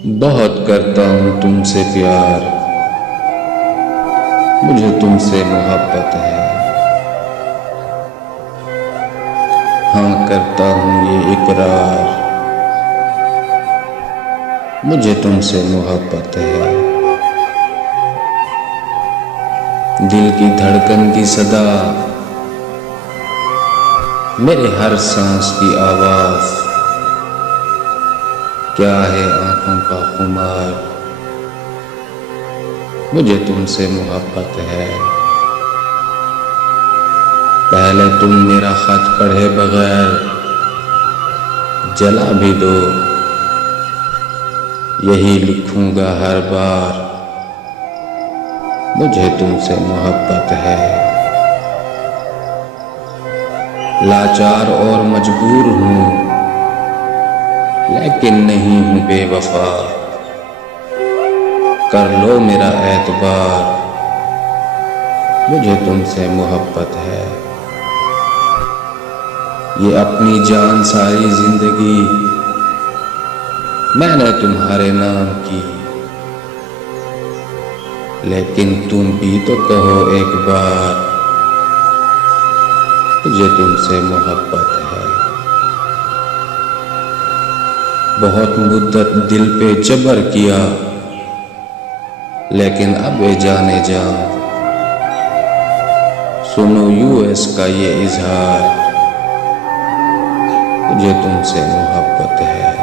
बहुत करता हूँ तुमसे प्यार, मुझे तुमसे मोहब्बत है। हाँ करता हूँ ये इकरार, मुझे तुमसे मोहब्बत है। दिल की धड़कन की सदा, मेरे हर सांस की आवाज, क्या है आंखों का खुमार, मुझे तुमसे मोहब्बत है। पहले तुम मेरा खत पढ़े बगैर जला भी दो, यही लिखूंगा हर बार, मुझे तुमसे मोहब्बत है। लाचार और मजबूर हूँ, लेकिन नहीं हूँ बेवफा, कर लो मेरा एतबार, मुझे तुमसे मोहब्बत है। ये अपनी जान सारी जिंदगी मैंने तुम्हारे नाम की, लेकिन तुम भी तो कहो एक बार, मुझे तुमसे मोहब्बत है। बहुत मुद्दत दिल पे जबर किया, लेकिन अब ये जाने जा, सुनो यूएस का ये इजहार, मुझे तुमसे मोहब्बत है।